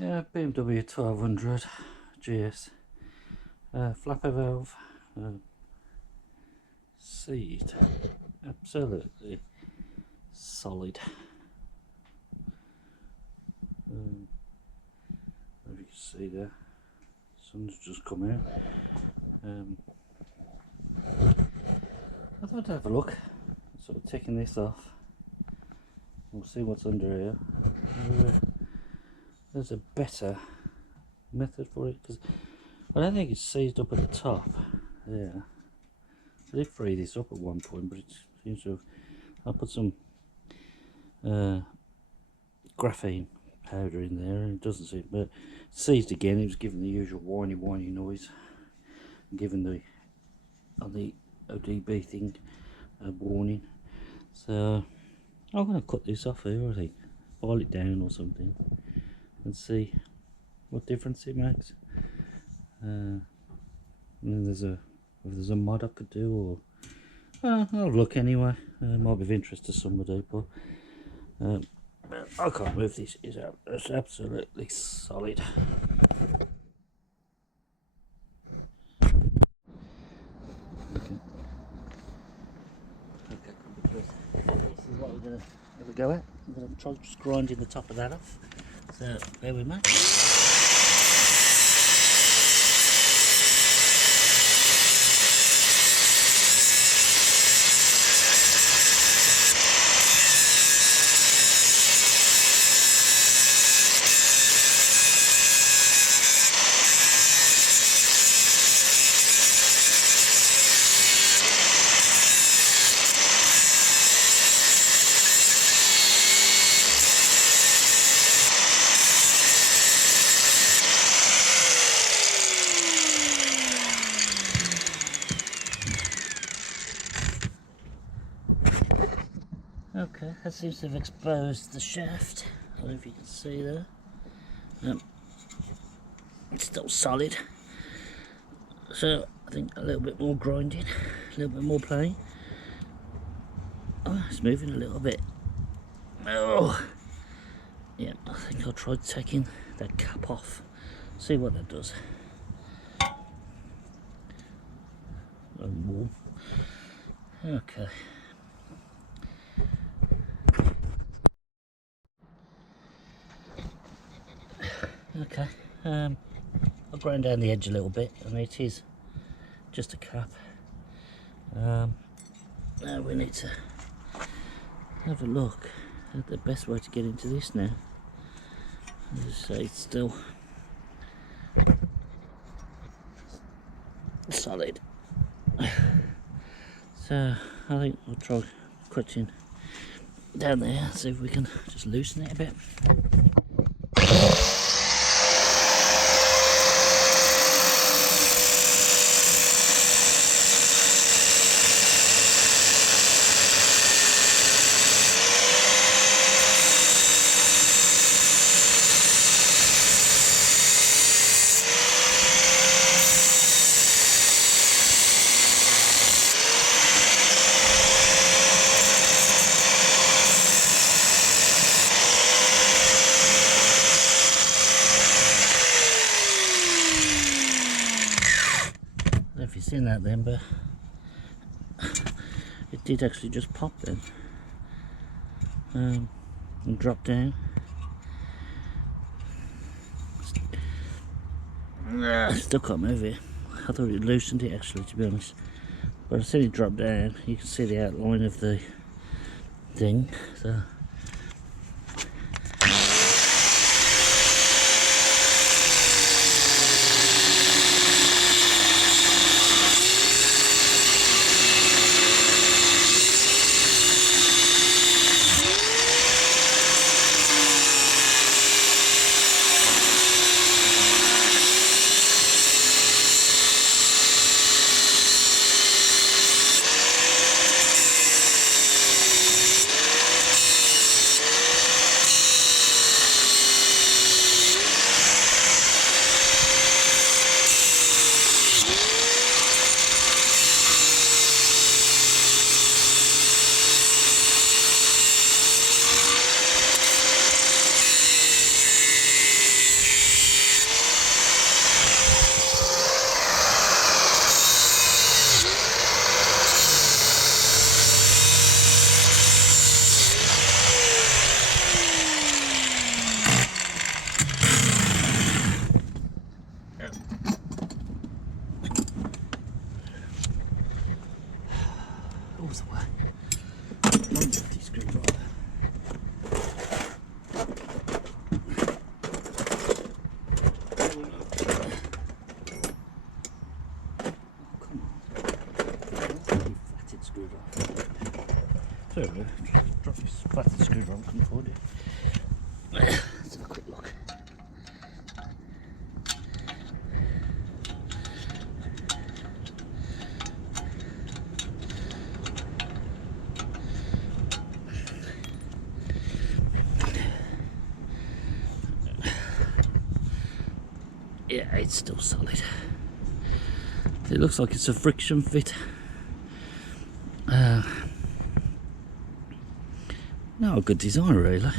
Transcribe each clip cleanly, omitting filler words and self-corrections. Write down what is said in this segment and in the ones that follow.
Yeah, BMW 1200GS flapper valve seat, absolutely solid. If you can see there, sun's just come out. I thought I'd have a look, sort of taking this off. We'll see what's under here. There's a better method for it, because I don't think it's seized up at the top. Yeah, I did free this up at one point, but it seems to have. I put some graphene powder in there, and it doesn't seem, but seized again. It was giving the usual whiny noise, given the on the ODB thing warning. So I'm going to cut this off here, I think, file it down or something, and see what difference it makes. And then if there's a mod I could do, or I'll look anyway. Might be of interest to somebody, but I can't move this. It's absolutely solid. Okay, this is what we're going to have a go at. I'm going to try just grinding the top of that off. So bear with me. Okay, that seems to have exposed the shaft. I don't know if you can see there. It's still solid. So I think a little bit more grinding, a little bit more playing. Oh, it's moving a little bit. Oh, yeah, I think I'll try taking that cap off. See what that does. Warm. Okay. Okay, I'll grind down the edge a little bit, and it is just a cap. Now we need to have a look at the best way to get into this now. As I say, it's still solid. So I think we'll try cutting down there, see if we can just loosen it a bit. If you've seen that then, but it did actually just pop then and drop down. Still can't move it. I thought it loosened it actually, to be honest, but I said it dropped down. You can see the outline of the thing, so So, drop this flat screwdriver, I couldn't find it. Let's have a quick look. Yeah, it's still solid. It looks like it's a friction fit. Not a good design really.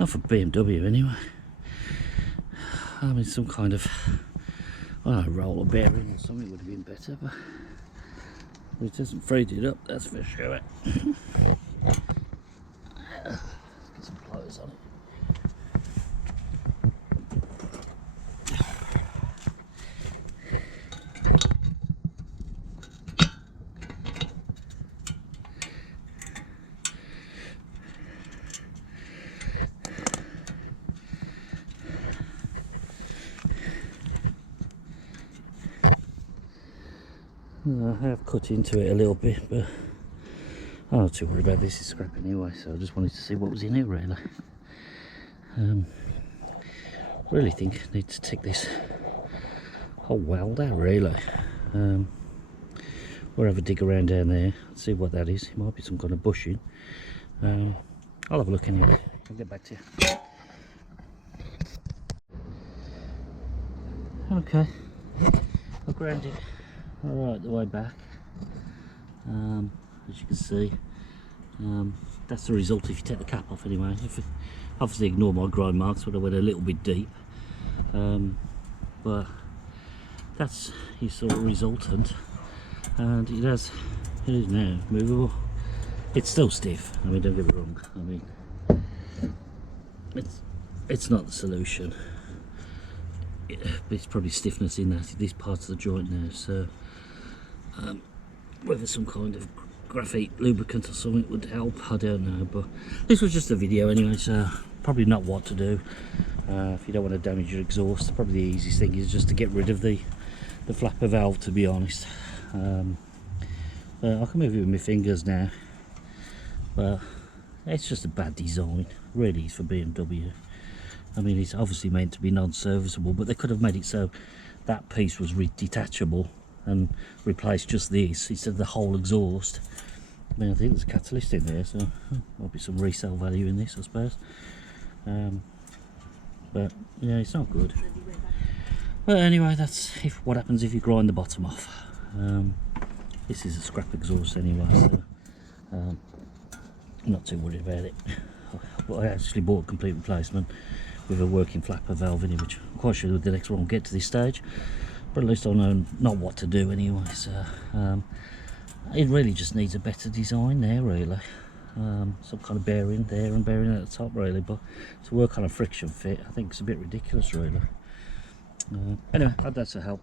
Not for BMW anyway. I mean, some kind of, I don't know, roller bearing or something would have been better, but it hasn't freed it up, that's for sure. Get some pliers on it. I have cut into it a little bit, but I'm not too worried about this. It's scrap anyway, so I just wanted to see what was in it really. Really think I need to take this whole weld out really. We'll have a dig around down there, see what that is. It might be some kind of bushing. I'll have a look anyway. I'll get back to you. Okay, I'll ground it right the way back. As you can see, that's the result if you take the cap off anyway. Obviously ignore my grind marks, but I went a little bit deep. But that's your sort of resultant, and it is now movable. It's still stiff, I mean, don't get me wrong. I mean, it's not the solution. It's probably stiffness in this part of the joint now, so whether some kind of graphite lubricant or something would help, I don't know. But this was just a video anyway, so probably not what to do. If you don't want to damage your exhaust, probably the easiest thing is just to get rid of the flapper valve, to be honest. I can move it with my fingers now, but it's just a bad design, really, is for BMW. I mean, it's obviously meant to be non-serviceable, but they could have made it so that piece was detachable and replaced just this instead of the whole exhaust. I mean, I think there's a catalyst in there, so there'll be some resale value in this, I suppose. But yeah, it's not good. But anyway, that's what happens if you grind the bottom off. This is a scrap exhaust anyway, so I'm not too worried about it. But I actually bought a complete replacement with a working flapper valve in it, which I'm quite sure the next one will get to this stage, but at least I know not what to do anyway. So it really just needs a better design there really. Some kind of bearing there and bearing at the top really, but to work on a friction fit I think it's a bit ridiculous really. Anyway, I hope that's a help.